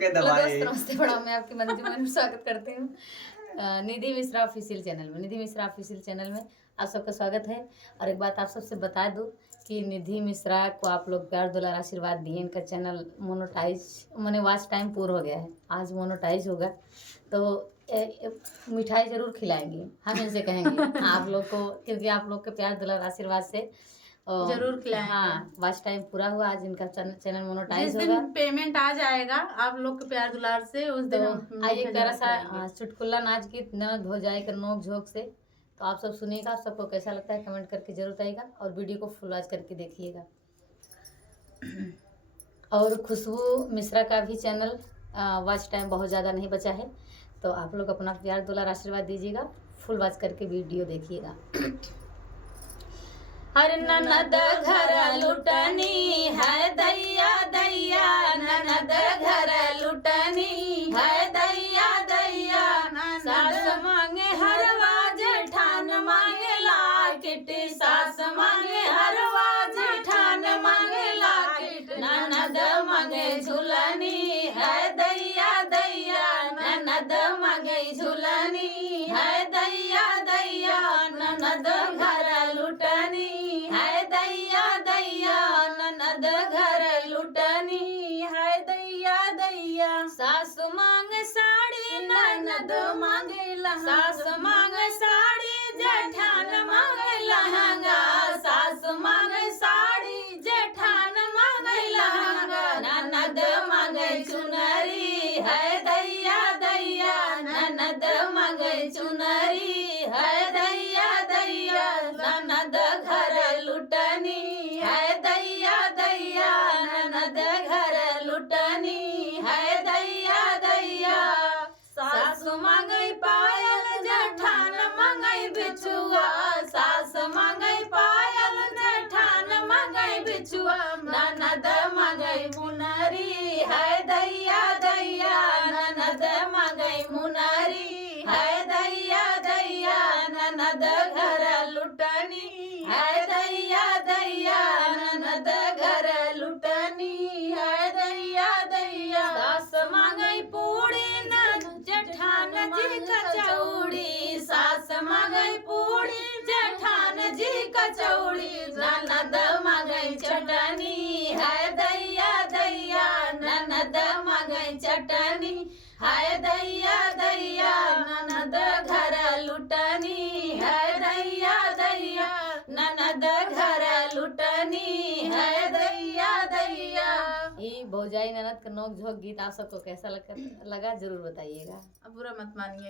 के दबाए। नमस्ते प्रणाम, मैं आपकी मंजू में स्वागत करती हूँ निधि मिश्रा ऑफिशियल चैनल में। निधि मिश्रा ऑफिशियल चैनल में आप सबका स्वागत है। और एक बात आप सबसे बता दूँ कि निधि मिश्रा को आप लोग प्यार दुलार आशीर्वाद दिए। इनका चैनल मोनोटाइज मैंने वॉच टाइम पूरा हो गया है, आज मोनोटाइज होगा तो मिठाई ज़रूर खिलाएंगे। हम इनसे कहेंगे आप लोग को, क्योंकि आप लोग के प्यार दुलार आशीर्वाद से जरूर खिलाएंगे। हाँ, वॉच टाइम पूरा हुआ, आज इनका चैनल मोनोटाइज जिस होगा। दिन पेमेंट आ जाएगा आप लोग के प्यार दुलार से, उस दिन तो आइए प्यारा सा चुटकुला नाच गीत ननद भौजाई का नोक झोंक से तो आप सब सुनिएगा। आप सबको कैसा लगता है कमेंट करके जरूर बताइएगा और वीडियो को फुल वॉच करके देखिएगा। और खुशबू मिश्रा का भी चैनल वॉच टाइम बहुत ज़्यादा नहीं बचा है, तो आप लोग अपना प्यार दुलार आशीर्वाद दीजिएगा, फुल वॉच करके वीडियो देखिएगा। हर ननद घर लुटनी है दैया दैया, ननद घर लुटनी है दैया दैया। सास मांगे हरवा जेठान मांगे लाकिट, सास मांगे हरवा जेठान मांगे लाकिट। ननद मांगे झुलनी है दैया दैया, ननद मांगे झुलनी है दैया दैया। ननद घर लुटनी है दैया दैया, ननद घर लुटनी है दैया दैया। सास मांगे साड़ी ननद मांगे लहंगा, सास मांगे साड़ी जेठान मांगे लहंगा। सास मांगे साड़ी जेठान मांगे लहंगा। ननद मांगे चुनरी है दैया दैया, ननद मांगे चुनरी है दैया दैया। ननद घर लुटनी है दैया दैया, ननद घर लुटनी है दैया दैया। सासु मांगई पायल जेठान मांगई बिछुआ, सास मांगई पायल जेठान मांगई बिछुआ। ननद मांगई मुनरी है दैया दैया, ननद मांगई मुनरी है दैया दैया। ननद घर लुटनी है दैया दैया, ननद घर लुटनी है दैया दैया। सास मांगई पूड़ी न जेठान जी कचौड़ी, सास मांगई पूड़ी जेठान जी कचौड़ी। ननद मांगई चटनी है दैया दैया, ननद मांगई चटनी है दैया दैया। ननद घर लुटनी है दैया दैया, ननद घर लुटनी है दैया दैया। ये भौजाई ननद का नोक झोंक गीत आप सबको कैसा लगा जरूर बताइएगा। बुरा मत मानिए।